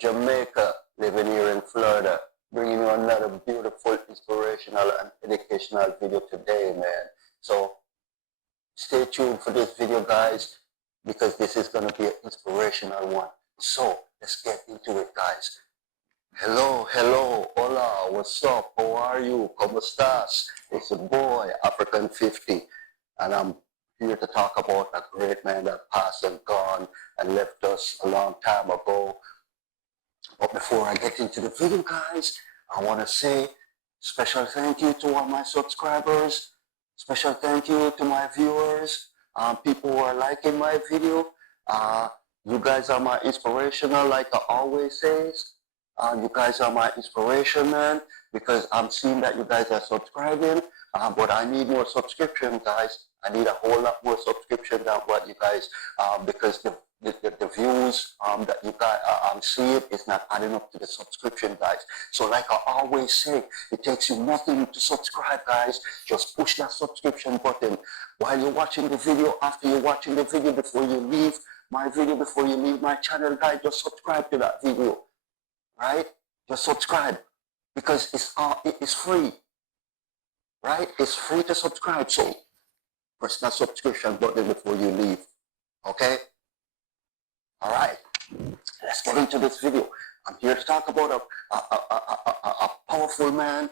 Jamaica, living here in Florida, bringing you another beautiful, inspirational, and educational video today, man. So stay tuned for this video, guys, because this is going to be an inspirational one. So let's get into it, guys. Hello, hola, what's up? How are you? ¿Cómo estás? It's your boy, African 50, and I'm here to talk about a great man that passed and gone and left us a long time ago. But before I get into the video, guys, I want to say special thank you to all my subscribers. Special thank you to my viewers, people who are liking my video. You guys are my inspirational, like I always say. You guys are my inspiration, man, because I'm seeing that you guys are subscribing, but I need more subscription, guys. I need a whole lot more subscription than what you guys, because the views that you guys I'm seeing is not adding up to the subscription, guys. So like I always say, it takes you nothing to subscribe, guys. Just push that subscription button while you're watching the video, after you're watching the video, before you leave my video, before you leave my channel, guys, just subscribe to that video, right? Just subscribe, because it's free, right? It's free to subscribe. So press that subscription button before you leave, okay? All right, let's get into this video. I'm here to talk about a powerful man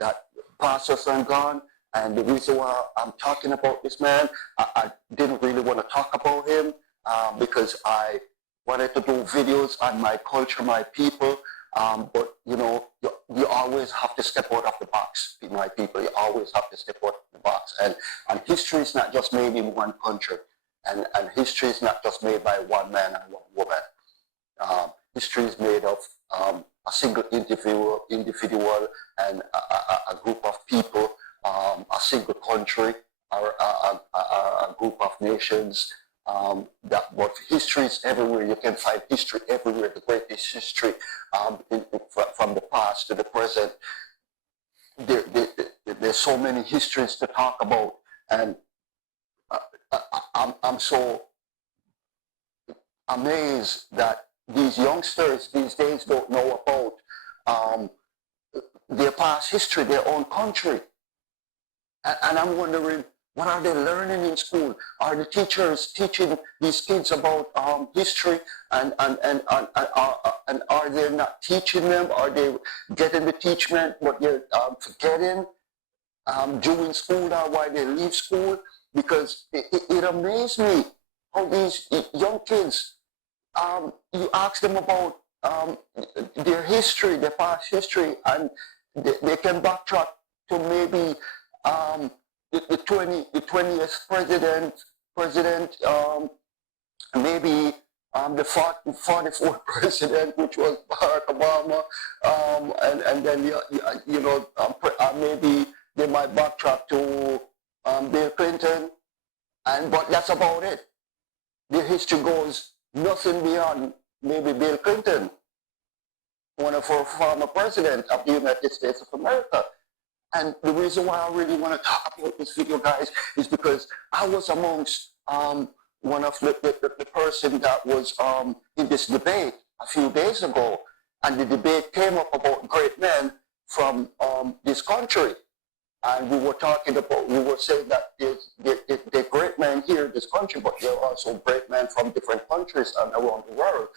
that passed us and gone. And the reason why I'm talking about this man, I didn't really want to talk about him because I wanted to do videos on my culture, my people. But you know, you always have to step out of the box, my people. You always have to step out of the box. And history is not just made in one country. And history is not just made by one man and one woman. History is made of a single individual and a group of people, a single country, or a group of nations. But history is everywhere. You can find history everywhere. The greatest history from the past to the present. There's so many histories to talk about, and I'm so amazed that these youngsters these days don't know about their past history, their own country. And I'm wondering, what are they learning in school? Are the teachers teaching these kids about history, and are they not teaching them? Are they getting the teachment what they're forgetting during school, or why they leave school? Because it amazed me how these young kids, you ask them about their history, their past history, and they can backtrack to maybe the 20th president, maybe the 44th president, which was Barack Obama, and then you know, maybe they might backtrack to Bill Clinton, but that's about it. Their history goes nothing beyond maybe Bill Clinton, one of our former president of the United States of America. And the reason why I really want to talk about this video, guys, is because I was amongst one of the person that was in this debate a few days ago, and the debate came up about great men from this country. And we were talking about, we were saying that they're great men here in this country, but there are also great men from different countries and around the world,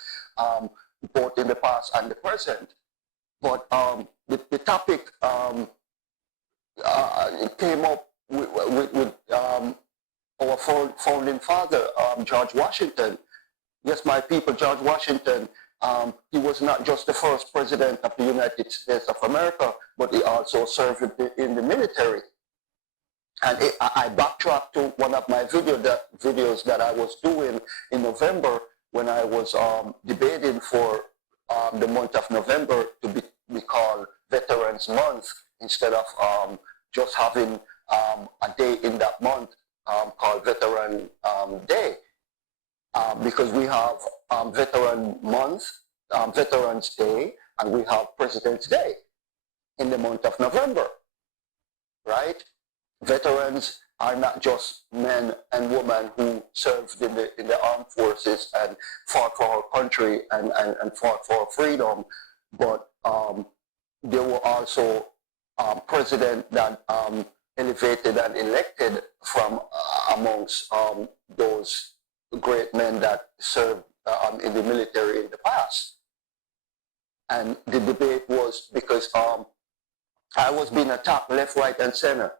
both in the past and the present. But the topic it came up with our founding father, George Washington. Yes, my people, George Washington, he was not just the first president of the United States of America, but he also served in the military. And I backtracked to one of my videos that I was doing in November, when I was debating for the month of November to be called Veterans Month, instead of just having a day in that month called Veteran Day. Because we have Veteran Month, Veterans Day, and we have President's Day in the month of November, right? Veterans are not just men and women who served in the armed forces and fought for our country and fought for freedom, but there were also presidents that elevated and elected from amongst those great men that served in the military in the past. And the debate was because I was being attacked left, right, and center.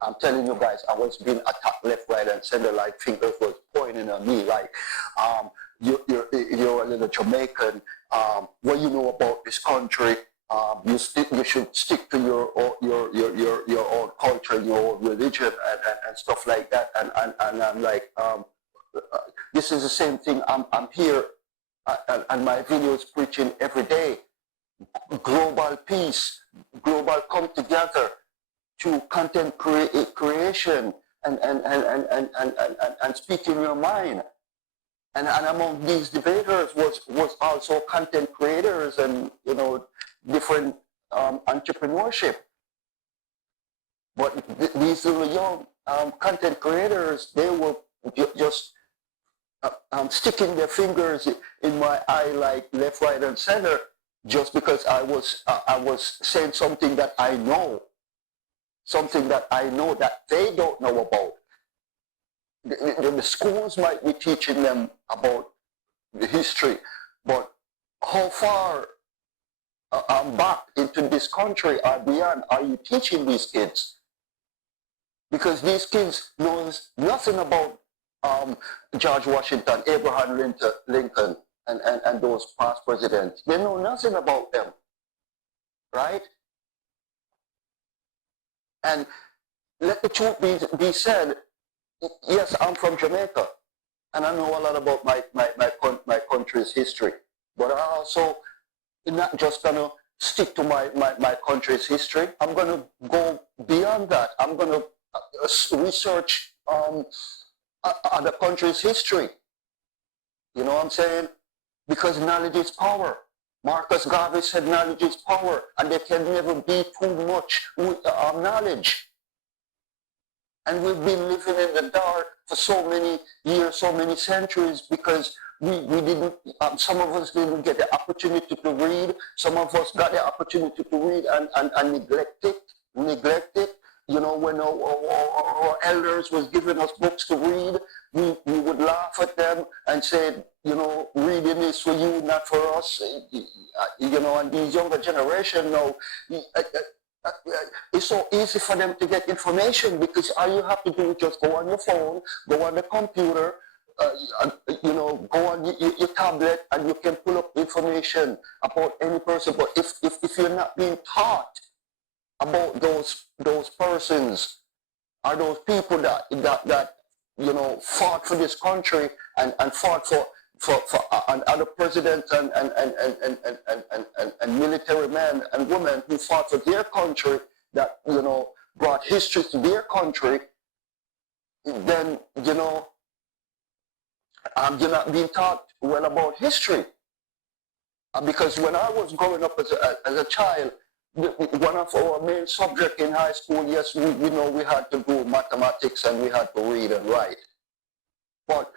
I'm telling you guys, I was being attacked left, right, and center, like fingers was pointing at me, like, you're a little Jamaican. What you know about this country? You should stick to your own culture, your own religion, and stuff like that. And I'm like, this is the same thing. I'm here, and my videos preaching every day. Global peace, global come together to content creation and speaking your mind. And among these debaters was also content creators and, you know, different entrepreneurship. But these little young content creators, they were just sticking their fingers in my eye, like left, right, and center, just because I was saying something that I know, that they don't know about. The schools might be teaching them about the history, but how far back into this country or beyond are you teaching these kids? Because these kids know nothing about George Washington, Abraham Lincoln, and those past presidents. They know nothing about them, right? And let the truth be said, yes, I'm from Jamaica, and I know a lot about my country's history, but I also not just gonna stick to my country's history. I'm gonna go beyond that. I'm gonna research other countries' history. You know what I'm saying? Because knowledge is power. Marcus Garvey said knowledge is power, and there can never be too much knowledge. And we've been living in the dark for so many years, so many centuries, because we didn't, some of us didn't get the opportunity to read. Some of us got the opportunity to read and neglect it. You know, when our elders was giving us books to read, we would laugh at them and say, you know, reading is for you, not for us. You know, and these younger generation now, it's so easy for them to get information, because all you have to do is just go on your phone, go on the computer, you know, go on your tablet, and you can pull up information about any person. But if you're not being taught about those persons or those people that you know fought for this country and fought for other presidents and military men and women who fought for their country, that, you know, brought history to their country, then, you know, you're not being taught well about history. Because when I was growing up as a child, one of our main subjects in high school, yes, we know we had to do mathematics and we had to read and write. But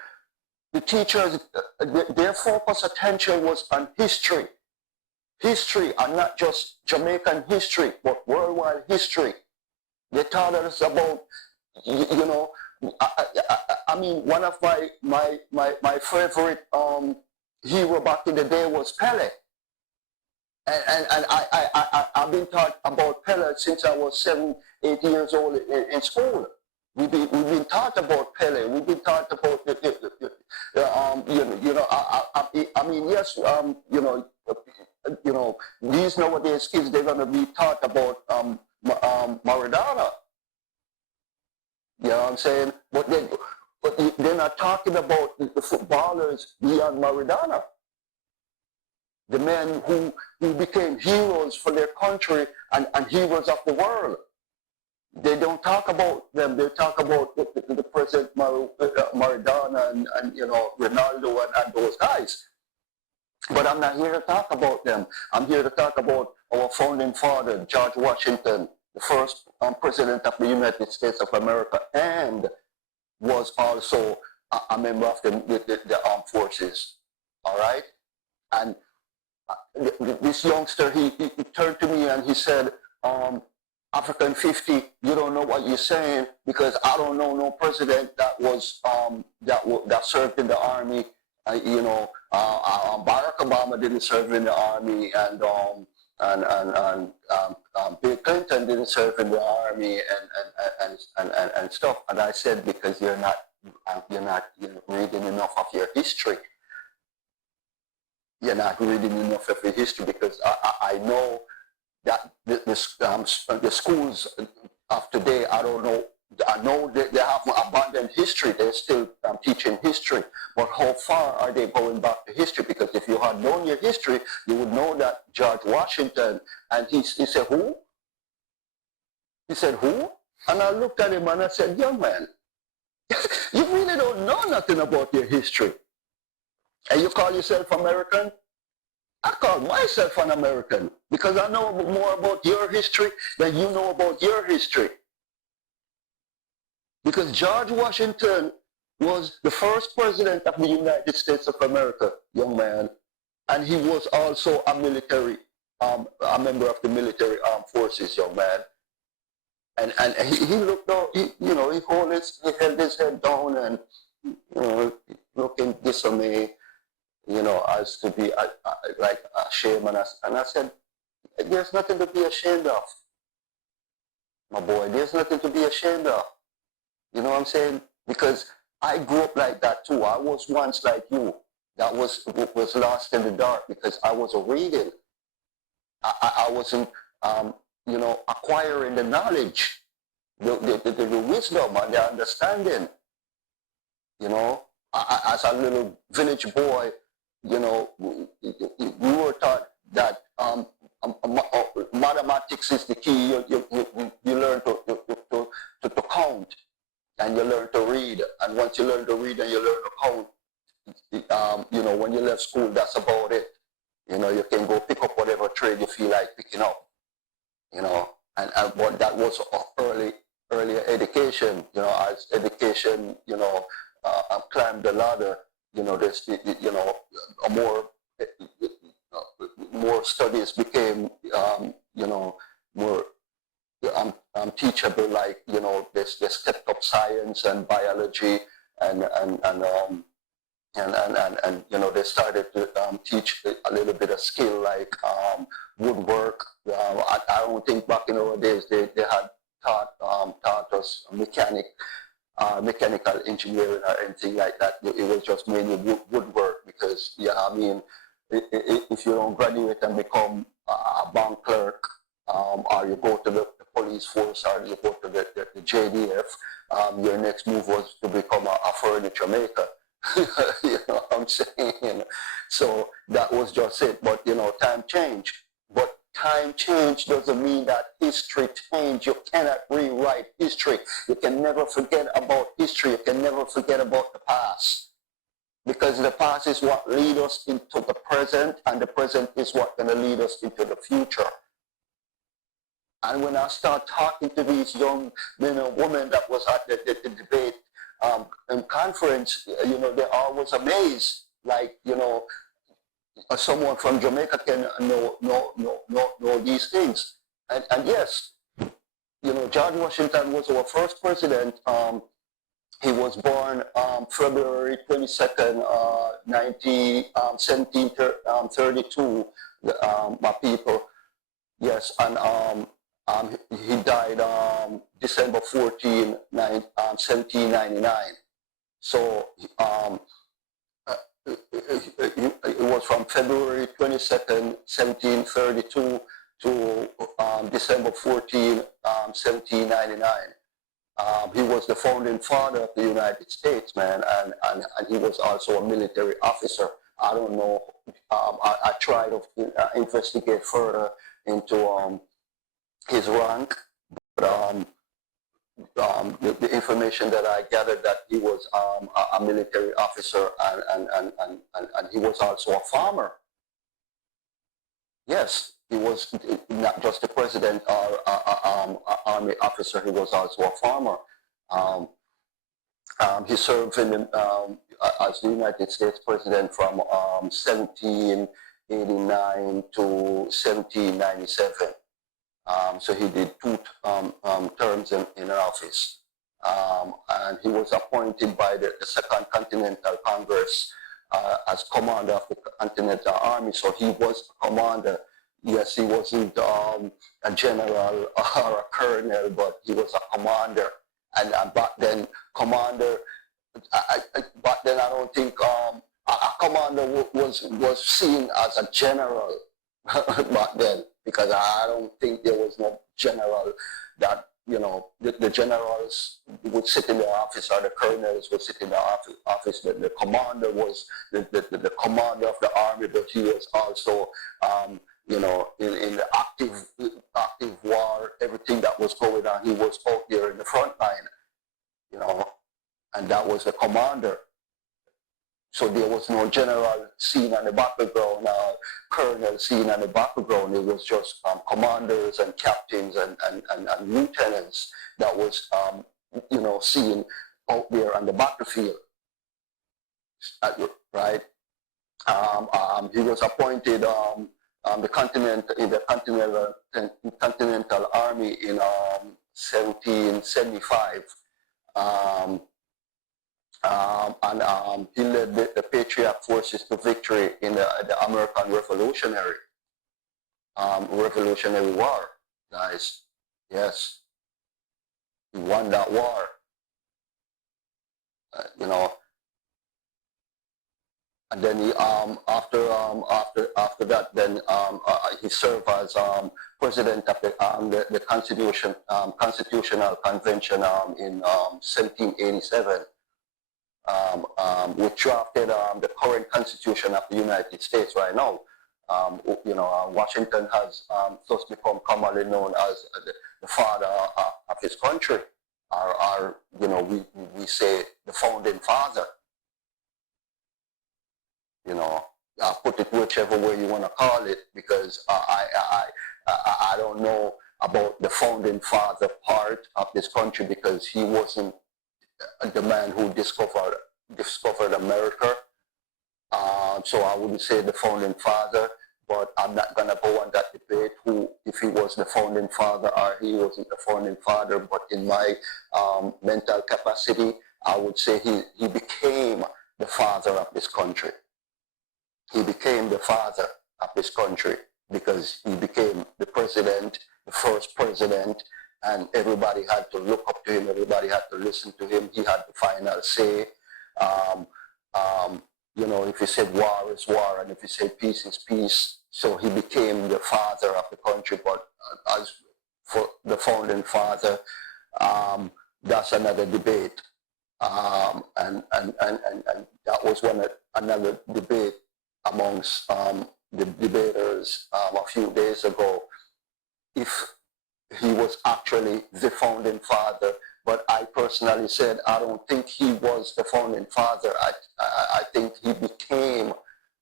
the teachers, their focus attention was on history. History, and not just Jamaican history, but worldwide history. They taught us about, you know, I mean, one of my favorite hero back in the day was Pele. And I've been taught about Pele since I was 7, 8 years old in school. We've been taught about Pele. We've been taught about I mean, yes, you know, these nowadays kids, they're gonna be taught about Maradona. You know what I'm saying? But they're not talking about the footballers beyond Maradona. The men who became heroes for their country and heroes of the world. They don't talk about them. They talk about the President Maradona and you know, Ronaldo and those guys. But I'm not here to talk about them. I'm here to talk about our founding father, George Washington, the first president of the United States of America, and was also a member of the armed forces. All right? And this youngster, he turned to me and he said, African 50, you don't know what you're saying, because I don't know no president that was that served in the army. Barack Obama didn't serve in the army, and Bill Clinton didn't serve in the army, and stuff. And I said, because you're not reading enough of your history. You're not reading enough of your history, because I know that the schools of today, I don't know. I know they have abundant history. They're still teaching history, but how far are they going back to history? Because if you had known your history, you would know that George Washington, and he said, who? He said, who? And I looked at him and I said, young man, you really don't know nothing about your history. And you call yourself American? I call myself an American, because I know more about your history than you know about your history. Because George Washington was the first president of the United States of America, young man, and he was also a military, a member of the military armed forces, young man. And he looked down, he held his head down and looking this on me, as to be like ashamed. And I said, there's nothing to be ashamed of, my boy. There's nothing to be ashamed of. You know what I'm saying? Because I grew up like that too. I was once like you, that was lost in the dark, because I wasn't reading. I wasn't, acquiring the knowledge, the wisdom and the understanding. As a little village boy, we were taught that mathematics is the key. You learn to count, and you learn to read. And once you learn to read and you learn to count, when you left school, that's about it. You can go pick up whatever trade you feel like picking up. But that was earlier education. As education, climbed the ladder. There's more studies became, more teachable. Like they stepped up science and biology, and they started to teach a little bit of skill, like woodwork. I don't think back in our days they had taught us mechanical engineering or anything like that. It was just mainly woodwork, because if you don't graduate and become a bank clerk, or you go to the police force, or you go to the JDF, your next move was to become a furniture maker. You know what I'm saying? So that was just it. But time changed. But time change doesn't mean that history changed. You cannot rewrite history. You can never forget about history. You can never forget about the past. Because the past is what leads us into the present, and the present is what's going to lead us into the future. And when I start talking to these young men and women that was at the debate and conference, they're always amazed. Like, someone from Jamaica can know these things. And yes, George Washington was our first president. He was born February 22nd, 1732, my people. Yes, and he died December 14, 1799. So it was from February 22nd, 1732 to December 14, 1799. He was the founding father of the United States, man, and he was also a military officer. I don't know. I tried to investigate further into his rank, but the information that I gathered, that he was a military officer, and he was also a farmer. Yes, he was not just a president or army officer, he was also a farmer. He served as the United States president from 1789 to 1797. So he did two terms in office. And he was appointed by the Second Continental Congress as commander of the Continental Army. So he was a commander. Yes, he wasn't a general or a colonel, but he was a commander. And back then, commander, back then I don't think a commander was seen as a general back then, because I don't think there was no general that, you know, the generals would sit in the office or the colonels would sit in the office. The commander was the commander of the army, but he was also, you know, in the active war, everything that was going on, he was out there in the front line, you know, and that was the commander. So there was no general seen on the battleground, colonel seen on the battleground. It was just commanders and captains and lieutenants that was, you know, seen out there on the battlefield, right? He was appointed the Continental Army in 1775. And he led the Patriot forces to victory in the American Revolutionary War, guys. Yes, he won that war. You know, and then he after that, then he served as president of the Constitutional Convention in 1787. We drafted the current Constitution of the United States right now. You know, Washington has thus become commonly known as the father of his country, or you know, we say the founding father. You know, put it whichever way you want to call it, because I don't know about the founding father part of this country, because he wasn't the man who discovered America. So I wouldn't say the founding father, but I'm not gonna go on that debate if he was the founding father or he wasn't the founding father. But in my mental capacity, I would say he became the father of this country. He became the father of this country because he became the president, the first president, and everybody had to look up to him. Everybody had to listen to him. He had the final say. You know, if he said war is war, and if he said peace is peace. So he became the father of the country. But as for the founding father, that's another debate. And that was another debate amongst the debaters a few days ago, if he was actually the founding father. But I personally said I don't think he was the founding father. I think he became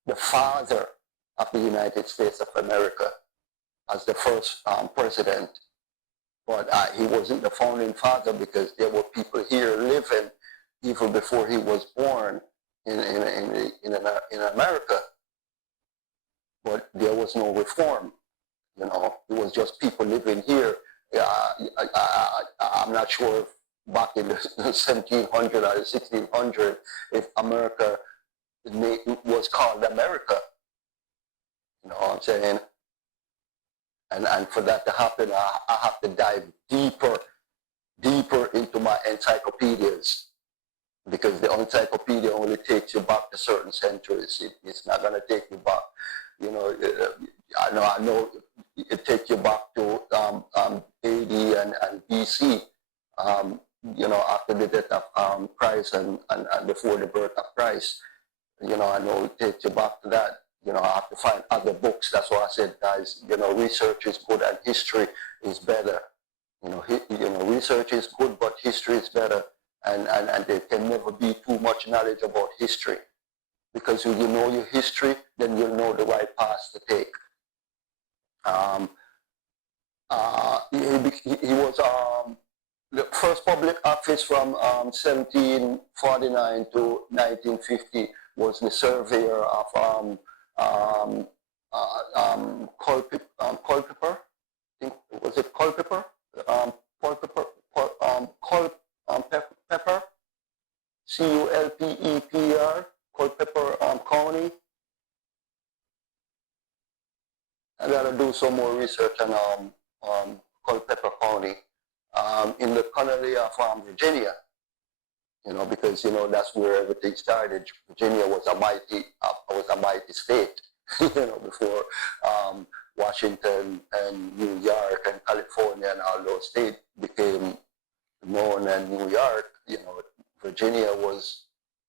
the father of the United States of America as the first president. But he wasn't the founding father, because there were people here living even before he was born in America. But there was no reform. You know, it was just people living here. I'm not sure if back in the 1700 or the 1600, if America was called America. You know what I'm saying? And for that to happen, I have to dive deeper into my encyclopedias, because the encyclopedia only takes you back to certain centuries. It's not going to take you back. You know, I know it takes you back to AD and BC. You know, after the death of Christ and before the birth of Christ. You know, I know it takes you back to that. You know, I have to find other books. That's why I said, guys, you know, research is good and history is better. You know, research is good, but history is better. And there can never be too much knowledge about history. Because if you know your history, then you'll know the right path to take. Um, he was the first public office from 1749 to 1950 was the surveyor of Culpeper. I think was it Culpeper? Culpeper, Pepper, Culpeper, Culpeper County. I gotta do some more research on Culpeper County in the colony of Virginia. Because that's where everything started. Virginia was a mighty state, before Washington and New York and California and all those states became known. And New York, Virginia was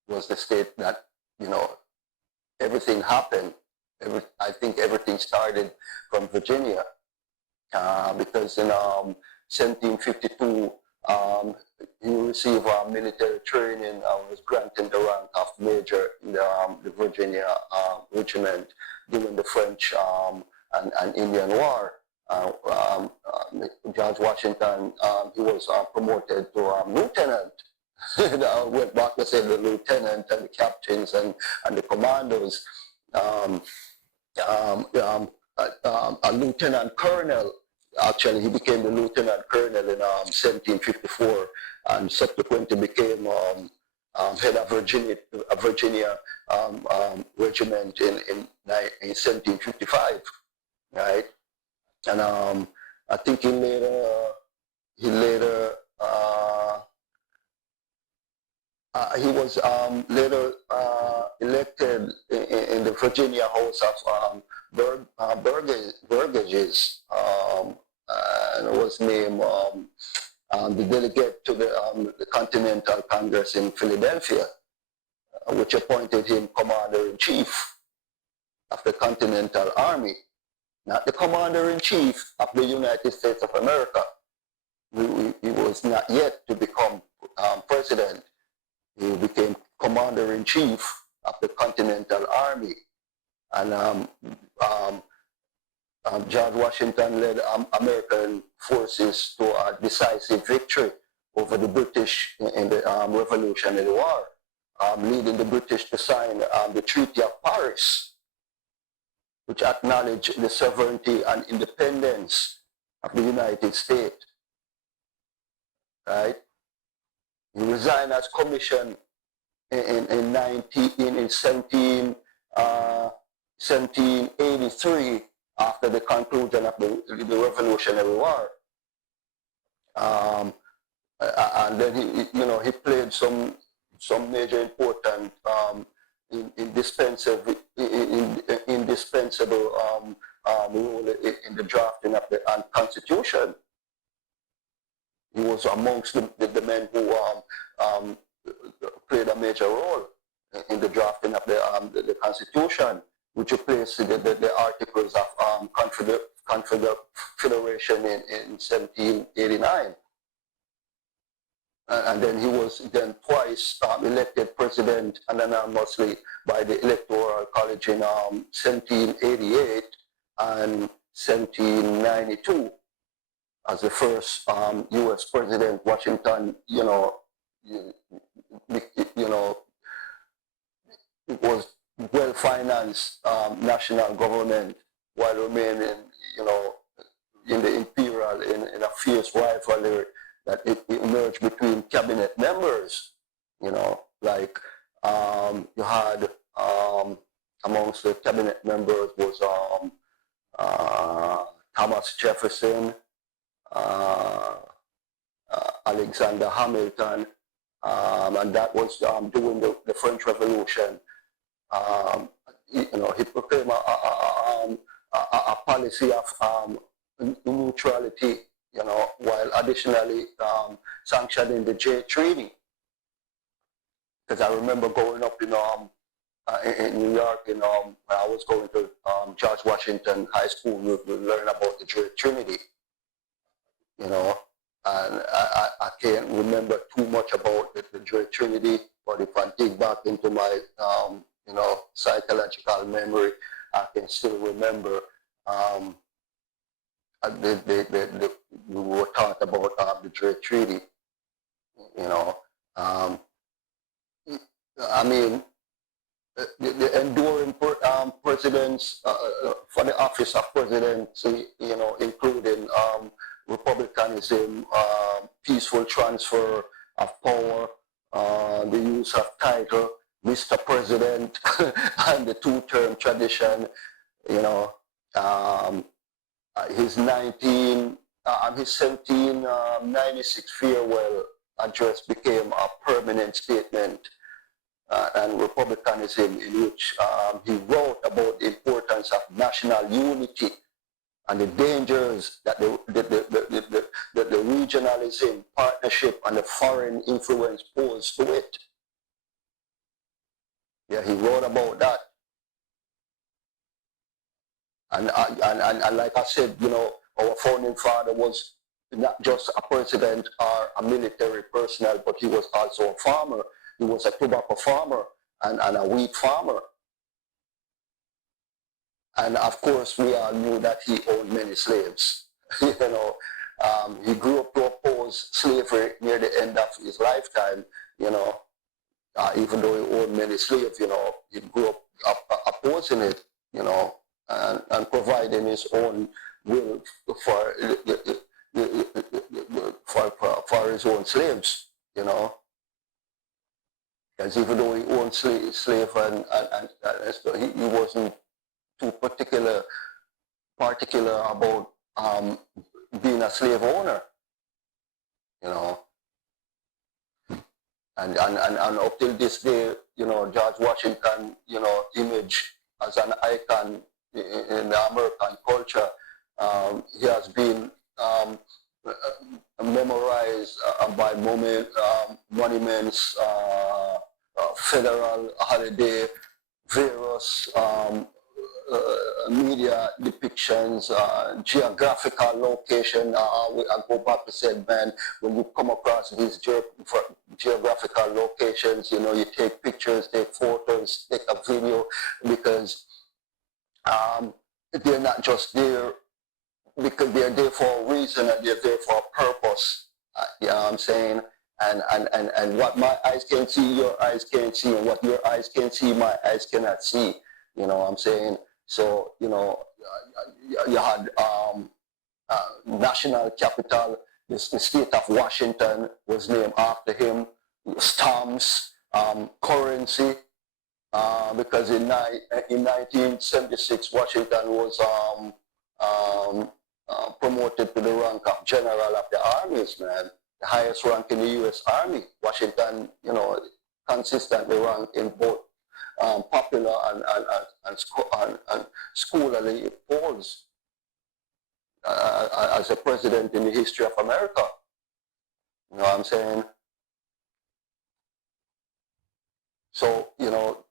the state that everything happened. I think everything started from Virginia because in 1752 he received military training and was granted the rank of major in the Virginia regiment during the French and Indian War. George Washington, he was promoted to lieutenant. Went back to say the lieutenant and the captains and the commandos. A lieutenant colonel. Actually, he became the lieutenant colonel in 1754, and subsequently became head of Virginia regiment in 1755, right? And I think he was later elected in the Virginia House of Burgesses, and was named the delegate to the Continental Congress in Philadelphia, which appointed him commander-in-chief of the Continental Army, not the commander-in-chief of the United States of America. He was not yet to become president. He became commander-in-chief of the Continental Army. And George Washington led American forces to a decisive victory over the British in the Revolutionary War, leading the British to sign the Treaty of Paris, which acknowledged the sovereignty and independence of the United States. Right? He resigned as commissioner in 1783 after the conclusion of the Revolutionary War. And then he played some major important indispensable role in the drafting of the Constitution. He was amongst the men who played a major role in the drafting of the Constitution, which replaced the Articles of Confederation in 1789. And then he was then twice elected president anonymously by the Electoral College in 1788 and 1792. As the first U.S. president. Washington, it was well-financed national government while remaining, in the imperial, in a fierce rivalry that it emerged between cabinet members. Like you had amongst the cabinet members was Thomas Jefferson, Alexander Hamilton, and that was during the French Revolution. He proclaimed a policy of neutrality, while additionally sanctioning the Jay Treaty. Because I remember growing up in New York, when I was going to George Washington High School, we learned about the Jay Trinity. And I can't remember too much about the Jay Trinity, but if I dig back into my psychological memory, I can still remember we were taught about the Dre Treaty. You know, I mean, the enduring presidents for the office of presidency, you know, including republicanism, peaceful transfer of power, the use of title, Mr. President, and the two-term tradition, you know, his 1796 farewell address became a permanent statement and republicanism, in which he wrote about the importance of national unity and the dangers that the regionalism, partnership, and the foreign influence pose to it. Yeah, he wrote about that. And like I said, you know, our founding father was not just a president or a military personnel, but he was also a farmer. He was a tobacco farmer and a wheat farmer. And of course, we all knew that he owned many slaves. You know, he grew up to oppose slavery near the end of his lifetime. You know, even though he owned many slaves, you know, he grew up opposing it. You know, and providing his own will for his own slaves. You know. Because even though he owned slave and he wasn't too particular about being a slave owner, you know. And up till this day, you know, George Washington, you know, image as an icon in the American culture, he has been memorized by monuments, federal holiday, various media depictions, geographical location. I go back to said, man, when you come across these geographical locations, you know, you take pictures, take photos, take a video, because they're not just there because they're there for a reason and they're there for a purpose. You know what I'm saying? And what my eyes can see, your eyes can't see, and what your eyes can see, my eyes cannot see. You know what I'm saying? So, you know, you had national capital, the state of Washington was named after him, stamps, currency, because in 1976, Washington was promoted to the rank of General of the Armies, man. The highest rank in the U.S. Army. Washington, you know, consistently ranked in both popular and scholarly polls as a president in the history of America. You know what I'm saying? So, you know,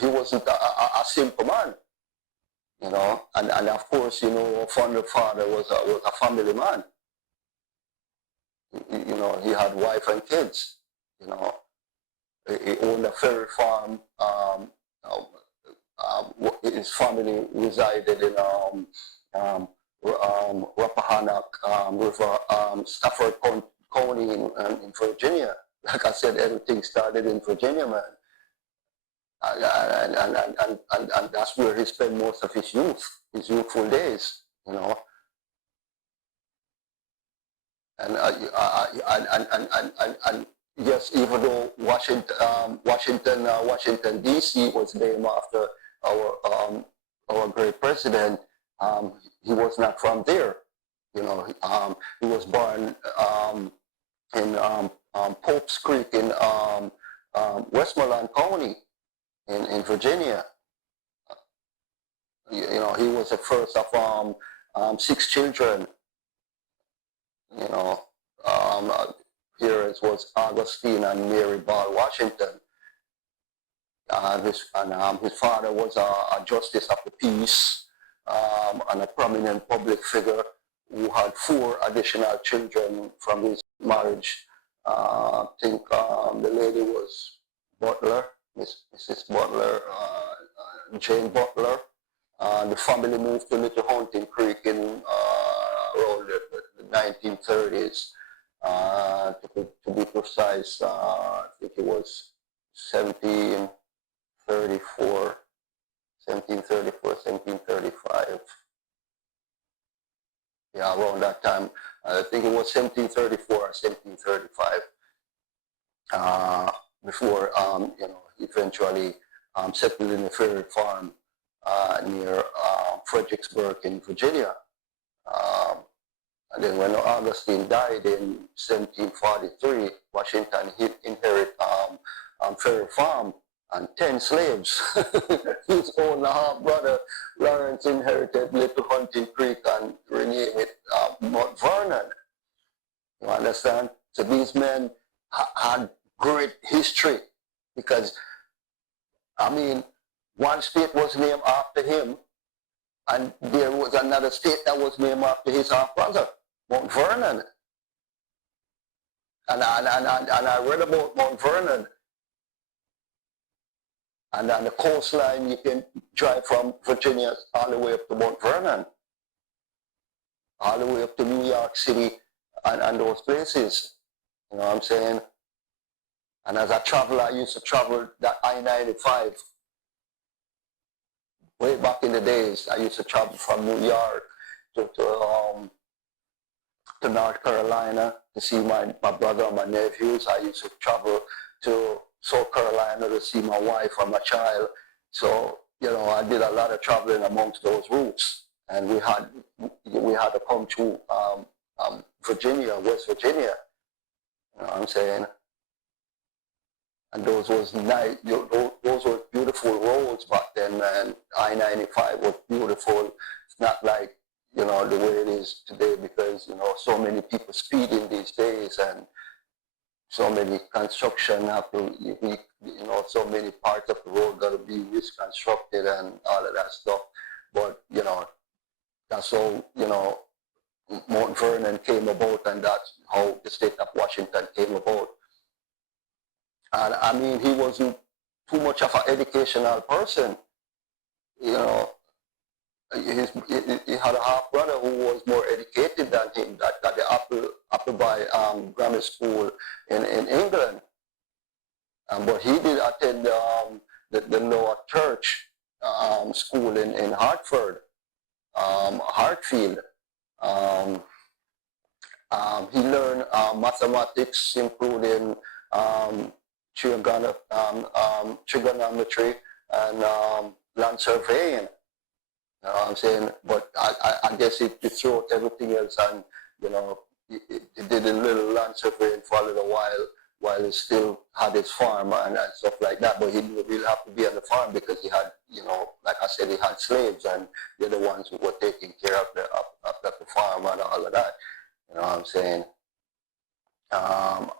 he wasn't a simple man, you know, and of course, you know, our founder father was a family man. You know, he had wife and kids, you know. He owned a ferry farm. His family resided in Rappahannock River, Stafford County in Virginia. Like I said, everything started in Virginia, man. And that's where he spent most of his youthful days, you know. And yes, even though Washington D.C. was named after our great president, he was not from there. You know, he was born in Pope's Creek in Westmoreland County in Virginia. You know, he was the first of 6 children. You know, here it was Augustine and Mary Ball Washington. His father was a justice of the peace and a prominent public figure who had 4 additional children from his marriage. I think the lady was Butler, Mrs. Butler, Jane Butler. The family moved to Little Hunting Creek in 1930s. To be precise, I think it was 1734, 1735. Yeah, around that time. I think it was 1734 or 1735. Before eventually settled in a fairy farm near Fredericksburg in Virginia. And then when Augustine died in 1743, Washington inherited Ferry Farm and 10 slaves. His own half-brother Lawrence inherited Little Hunting Creek and renamed it Mount Vernon. You understand? So these men had great history because, I mean, one state was named after him, and there was another state that was named after his half-brother, Mount Vernon. And I read about Mount Vernon. And on the coastline, you can drive from Virginia all the way up to Mount Vernon, all the way up to New York City and those places. You know what I'm saying? And as a traveler, I used to travel that I-95. Way back in the days, I used to travel from New York to North Carolina to see my brother and my nephews. I used to travel to South Carolina to see my wife and my child. So, you know, I did a lot of traveling amongst those routes. And we had to come to Virginia, West Virginia. You know what I'm saying? And those was nice. Those were beautiful roads back then, man. I-95 was beautiful. It's not like, you know, the way it is today because, you know, so many people speeding these days and so many construction have to, you know, so many parts of the road got to be reconstructed and all of that stuff. But, you know, that's how, you know, Mount Vernon came about, and that's how the state of Washington came about. And I mean, he wasn't too much of an educational person. You know, he had a half brother who was more educated than him, that got the Appleby Grammar School in England. But he did attend the Lower Church school in Hartford, Hartfield. He learned mathematics, including trigonometry and land surveying. You know what I'm saying? But I guess he threw out everything else, and, you know, he did a little land surveying for a little while he still had his farm and stuff like that. But he didn't really have to be on the farm because he had, you know, like I said, he had slaves, and they're the ones who were taking care of the farm and all of that. You know what I'm saying?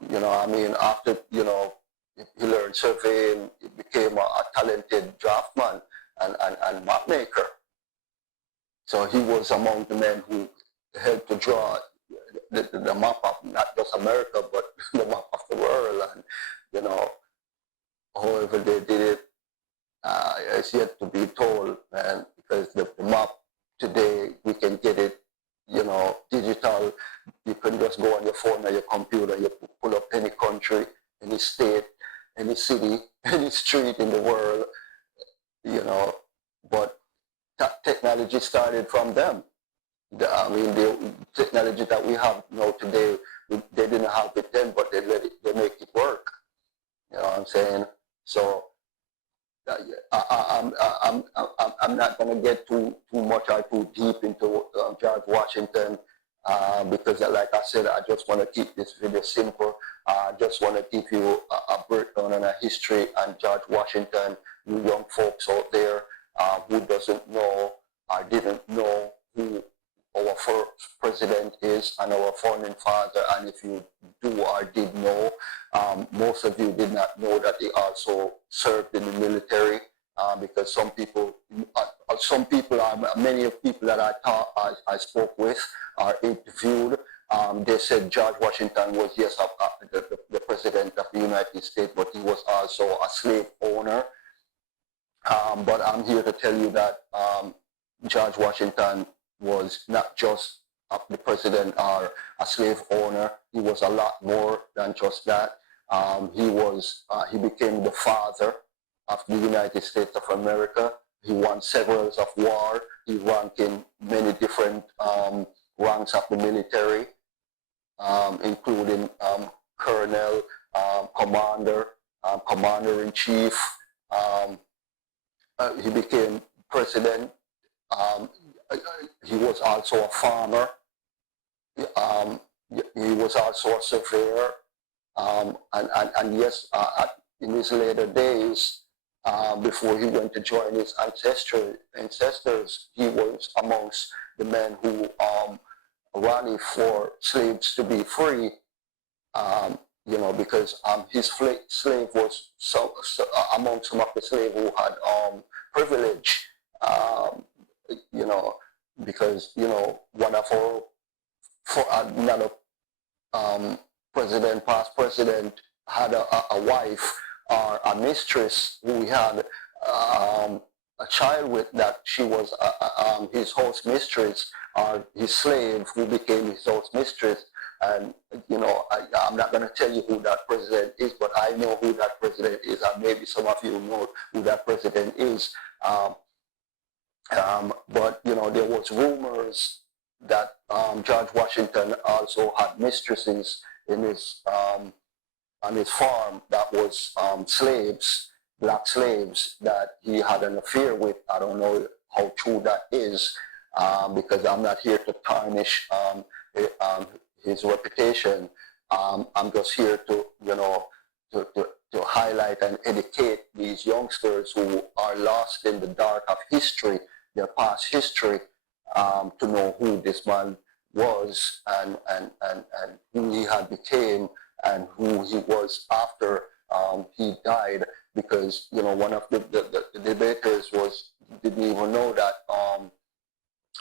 You know, I mean, after, you know, he learned surveying, he became a talented draftsman and map maker. So he was among the men who helped to draw the map of not just America, but the map of the world. And, you know, however they did it, it's yet to be told, man, because the map today, we can get it, you know, digital. You can just go on your phone or your computer, you pull up any country, any state, any city, any street in the world, you know, but that technology started from them. I mean, the technology that we have now today, they didn't have it then, but they make it work. You know what I'm saying? So I'm not going to get too much or too deep into George Washington because, like I said, I just want to keep this video simple. I just want to give you a breakdown on a history and George Washington. You young folks out there who doesn't know or didn't know who our first president is and our founding father, and if you do or did know, most of you did not know that he also served in the military, because many of people that I spoke with or interviewed, they said George Washington was, yes, the president of the United States, but he was also a slave owner. But I'm here to tell you that George Washington was not just the president or a slave owner. He was a lot more than just that. He became the father of the United States of America. He won several of war. He ranked in many different ranks of the military, including colonel, commander, commander-in-chief. He became president. He was also a farmer. He was also a surveyor. And yes, in his later days, before he went to join his ancestors, he was amongst the men who rallied for slaves to be free. Because his slave was among some of the slaves who had privilege. Because one of our another past president had a wife or a mistress who he had a child with, that she was his house mistress, or his slave who became his house mistress. And I'm not going to tell you who that president is, but I know who that president is, and maybe some of you know who that president is. But there was rumors that George Washington also had mistresses in his on his farm that was slaves, black slaves that he had an affair with. I don't know how true that is, because I'm not here to tarnish his reputation. I'm just here to to highlight and educate these youngsters who are lost in the dark of history, their past history, to know who this man was and who he had became and who he was after he died. Because one of the debaters didn't even know that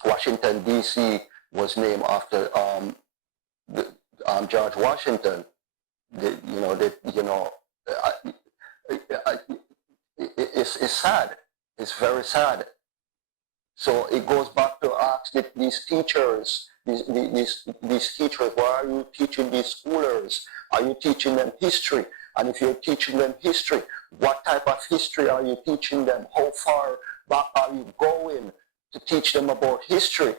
Washington D.C. was named after George Washington. It's sad. It's very sad. So it goes back to ask these teachers, these teachers, why are you teaching these schoolers? Are you teaching them history? And if you're teaching them history, what type of history are you teaching them? How far back are you going to teach them about history?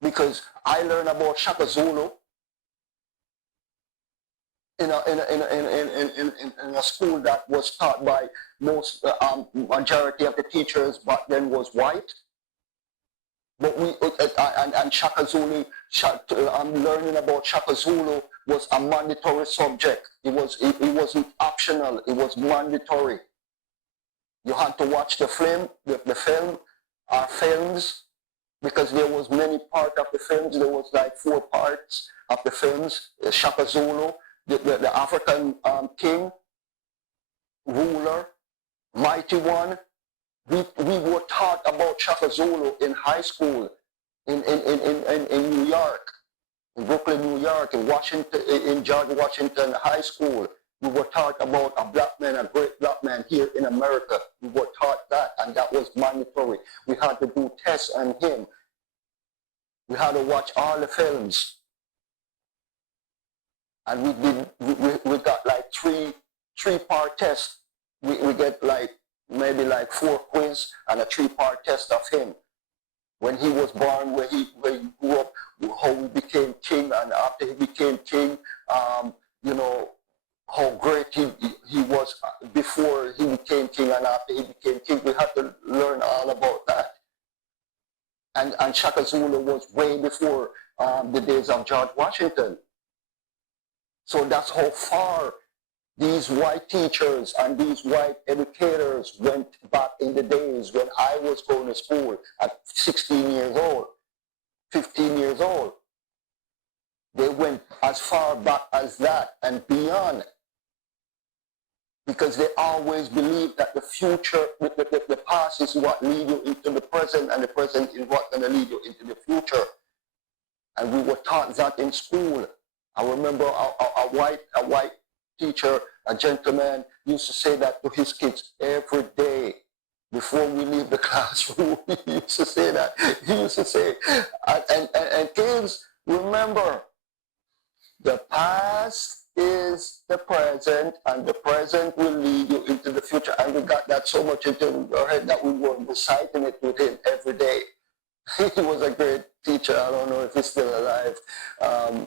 Because I learned about Shaka Zulu in a school that was taught by most majority of the teachers back then was white. But and Shaka Zulu, learning about Shaka Zulu was a mandatory subject. It wasn't optional. It was mandatory. You had to watch the film, films, because there was many parts of the films. There was like 4 parts of the films. Shaka Zulu, the African king, ruler, mighty one. We were taught about Shaka Zulu in high school, in New York, in Brooklyn, New York, in Washington, in George Washington High School. We were taught about a black man, a great black man here in America. We were taught that, and that was mandatory. We had to do tests on him. We had to watch all the films. And we got like 3-part test. We get like maybe like 4 quiz and a 3-part test of him. When he was born, where he grew up, how he became king, and after he became king, how great he was before he became king and after he became king. We had to learn all about that. And Shaka Zulu was way before the days of George Washington. So that's how far these white teachers and these white educators went back in the days when I was going to school at 16 years old, 15 years old. They went as far back as that and beyond, because they always believed that the future, the past is what leads you into the present, and the present is what's going to lead you into the future. And we were taught that in school. I remember a white teacher, a gentleman, used to say that to his kids every day. before we leave the classroom. He used to say that. He used to say, and kids, remember, the past is the present, and the present will lead you into the future. And we got that so much into our head that we were reciting it with him every day. He was a great teacher. I don't know if he's still alive.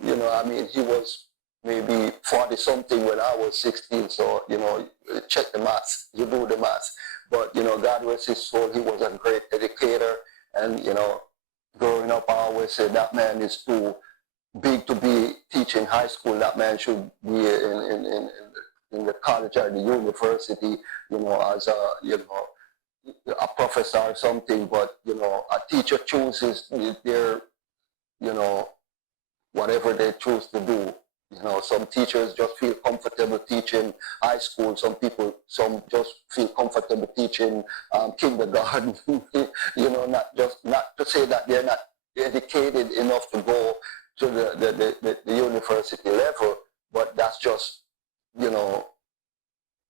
You know, I mean, he was maybe 40 something when I was 16. So, you know, check the maths, you do the maths. But, you know, God rest his soul, he was a great educator. And, you know, growing up, I always said that man is too big to be teaching high school. That man should be in the college or the university, you know, as a, you know, a professor or something. But, you know, a teacher chooses their, you know, whatever they choose to do. You know, some teachers just feel comfortable teaching high school. Some just feel comfortable teaching kindergarten. You know, not to say that they're not educated enough to go to the university level, but that's just, you know,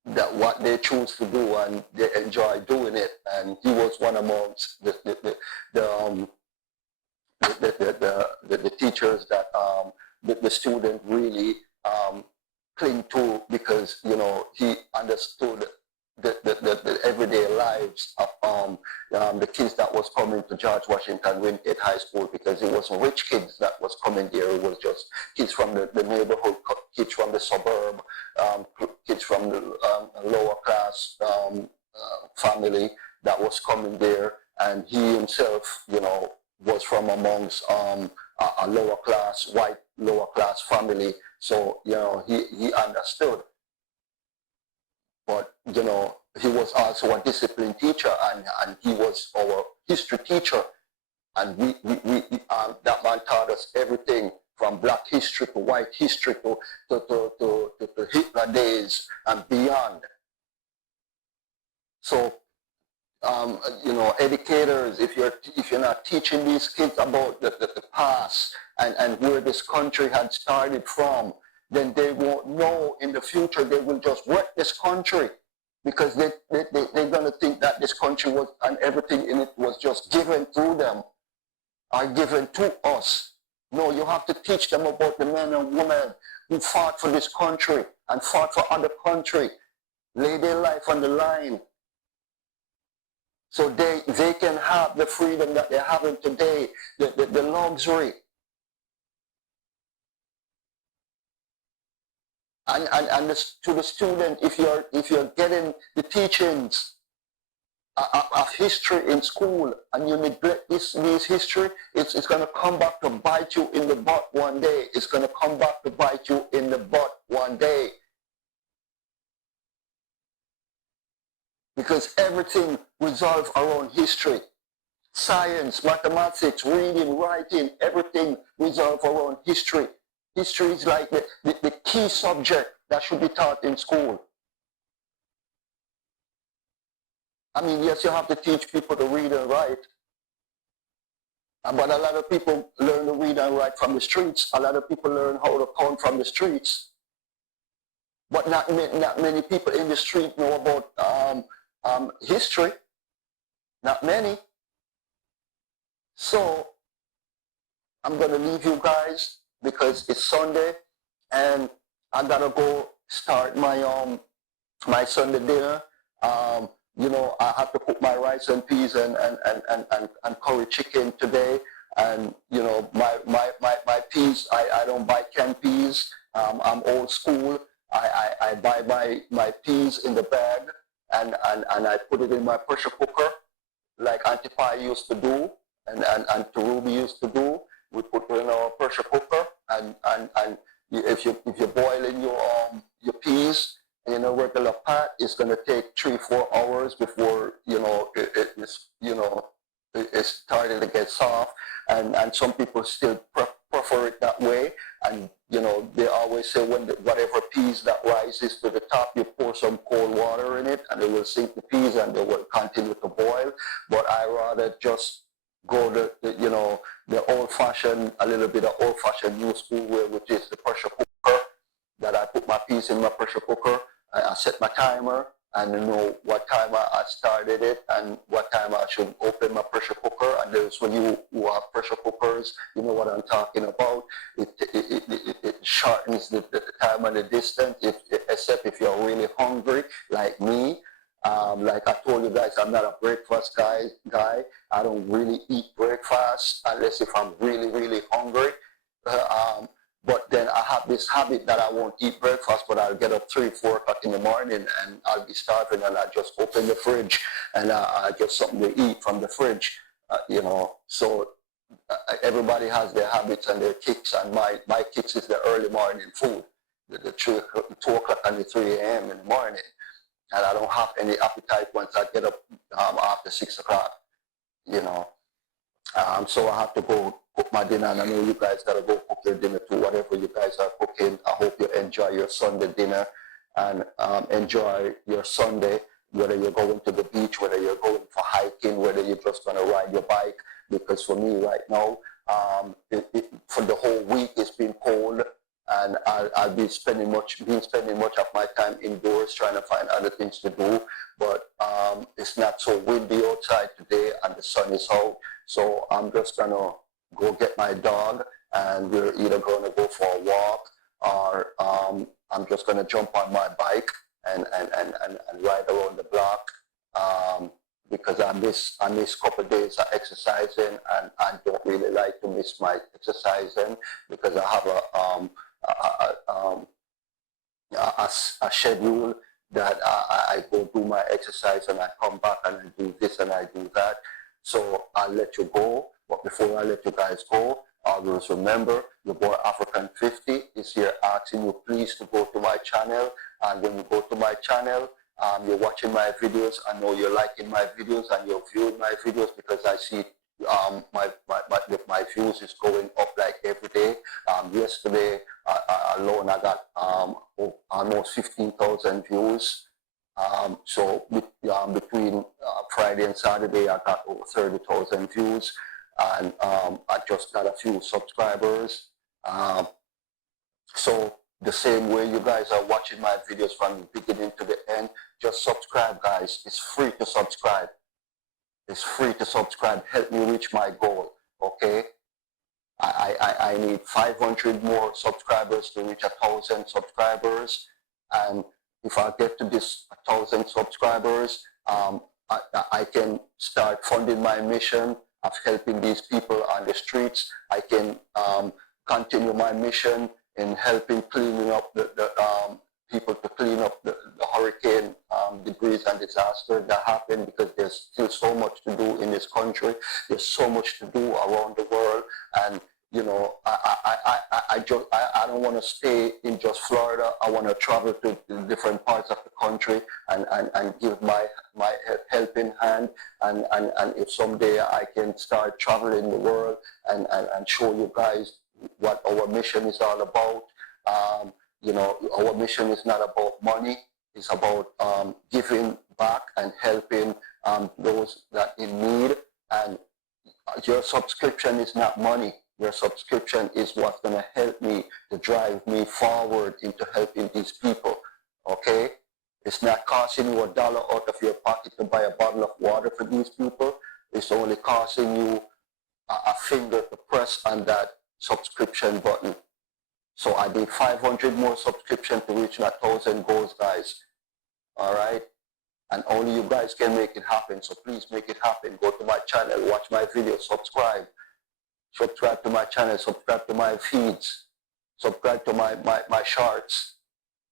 that what they choose to do, and they enjoy doing it. And he was one amongst the teachers that the student really cling to, because, you know, he understood the everyday lives of the kids that was coming to George Washington Wingate High School, because it wasn't rich kids that was coming there. It was just kids from the neighborhood, kids from the suburb, kids from the lower class family that was coming there. And he himself, you know, was from amongst a lower class, white lower class family. So, you know, he understood. But, you know, he was also a discipline teacher, and he was our history teacher. And that man taught us everything from black history to white history to Hitler days and beyond. So, you know, educators, if you're not teaching these kids about the past and where this country had started from, then they won't know in the future. They will just wreck this country, because they're going to think that this country was, and everything in it was just given to them, or given to us. No, you have to teach them about the men and women who fought for this country and fought for other country, lay their life on the line, so they can have the freedom that they're having today, the luxury. And to the student, if you're getting the teachings of history in school and you neglect this history, it's going to come back to bite you in the butt one day. It's going to come back to bite you in the butt one day. Because everything revolves around history. Science, mathematics, reading, writing, everything revolves around history. History is like the key subject that should be taught in school. I mean, yes, you have to teach people to read and write. But a lot of people learn to read and write from the streets. A lot of people learn how to count from the streets. But not many people in the street know about history. Not many. So I'm going to leave you guys, because it's Sunday and I gotta go start my my Sunday dinner. You know, I have to cook my rice and peas and curry chicken today. And you know, my peas, I don't buy canned peas. I'm old school. I buy my peas in the bag, and I put it in my pressure cooker, like Auntie Pie used to do, and Ruby used to do. We put it in our pressure cooker, and if you're boiling your peas in a regular pot, it's gonna take 3-4 hours before it's starting to get soft, and some people still prefer it that way. And you know, they always say whatever peas that rises to the top, you pour some cold water in it, and it will sink the peas, and they will continue to boil. But I rather just go the old-fashioned, a little bit of old-fashioned new school way, which is the pressure cooker. That I put my peas in my pressure cooker. I set my timer, and know what time I started it and what time I should open my pressure cooker. And those when you who have pressure cookers, you know what I'm talking about. It shortens the time and the distance, except if you're really hungry like me. Like I told you guys, I'm not a breakfast guy. I don't really eat breakfast unless if I'm really, really hungry. But then I have this habit that I won't eat breakfast, but I'll get up 3, 4 o'clock in the morning and I'll be starving and I just open the fridge and I get something to eat from the fridge, you know. So everybody has their habits and their kicks, and my kicks is the early morning food, the 2 o'clock and the 3 a.m. in the morning. And I don't have any appetite once I get up after 6 o'clock, you know. So I have to go cook my dinner, and I know you guys gotta go cook your dinner too, whatever you guys are cooking. I hope you enjoy your Sunday dinner and enjoy your Sunday, whether you're going to the beach, whether you're going for hiking, whether you're just gonna ride your bike. Because for me right now, for the whole week it's been cold, and I'll be spending much of my time indoors trying to find other things to do. But it's not so windy outside today, and the sun is out. So I'm just gonna go get my dog, and we're either gonna go for a walk, or I'm just gonna jump on my bike and ride around the block. Because I miss a couple of days of exercising, and I don't really like to miss my exercising because I have a schedule that I go do my exercise and I come back and I do this and I do that. So I'll let you go, but before I let you guys go, always remember, your boy African 50 is here asking you please to go to my channel. And when you go to my channel, you're watching my videos. I know you're liking my videos and you're viewing my videos, because I see my views is going up like every day. Yesterday alone I got almost 15,000 views. So between Friday and Saturday I got over 30,000 views, and I just got a few subscribers. So the same way you guys are watching my videos from the beginning to the end, just subscribe, guys. It's free to subscribe. It's free to subscribe. Help me reach my goal, okay? I need 500 more subscribers to reach 1,000 subscribers. And if I get to this 1,000 subscribers, I can start funding my mission of helping these people on the streets. I can continue my mission in helping cleaning up the people to clean up the hurricane debris and disaster that happened, because there's still so much to do in this country. There's so much to do around the world, and you know, I don't want to stay in just Florida. I want to travel to different parts of the country and give my helping hand, and if someday I can start traveling the world and show you guys what our mission is all about. You know, our mission is not about money. It's about giving back and helping those that in need. And your subscription is not money. Your subscription is what's going to help me to drive me forward into helping these people. Okay? It's not costing you $1 out of your pocket to buy a bottle of water for these people. It's only costing you a finger to press on that subscription button. So I need 500 more subscriptions to reach that 1,000 goals, guys. All right? And only you guys can make it happen. So please make it happen. Go to my channel, watch my videos, subscribe. Subscribe to my channel, subscribe to my feeds, subscribe to my shorts.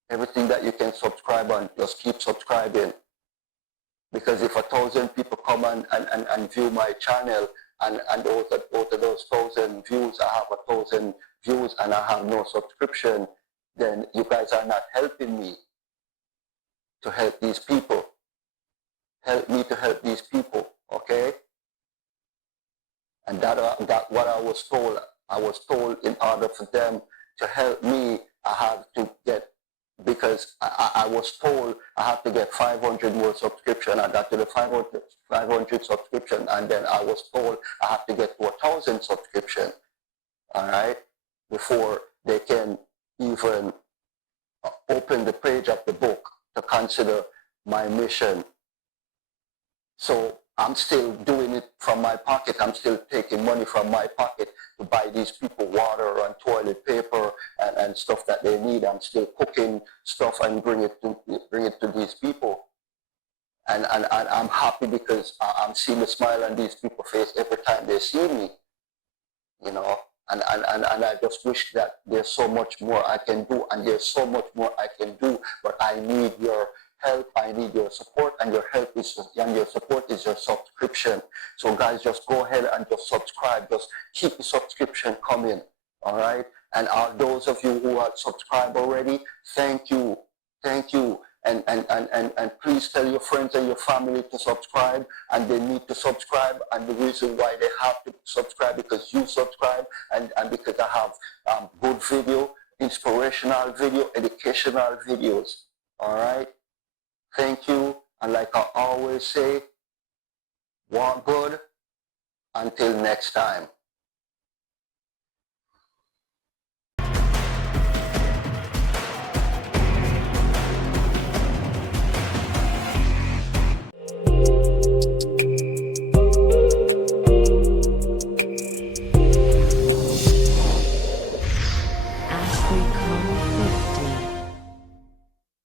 Everything that you can subscribe on, just keep subscribing. Because if 1,000 people come and view my channel, and out of those 1,000 views, I have 1,000 views and I have no subscription, then you guys are not helping me to help these people. Help me to help these people, okay? And that what I was told. I was told in order for them to help me, I have to get, because I was told I have to get 500 more subscription. I got to the 500 subscription, and then I was told I have to get to 1,000 subscription, all right, before they can even open the page of the book to consider my mission. So I'm still doing it from my pocket. I'm still taking money from my pocket to buy these people water and toilet paper and stuff that they need. I'm still cooking stuff and bring it to these people. And I'm happy because I'm seeing the smile on these people's face every time they see me, you know. And I just wish that there's so much more I can do, and there's so much more I can do, but I need your help, I need your support, and your help is, and your support is your subscription. So guys, just go ahead and just subscribe, just keep the subscription coming, all right? And those of you who are subscribed already, thank you, and please tell your friends and your family to subscribe, and they need to subscribe, and the reason why they have to subscribe because you subscribe, and because I have good video, inspirational video, educational videos, all right? Thank you, and like I always say, walk good until next time.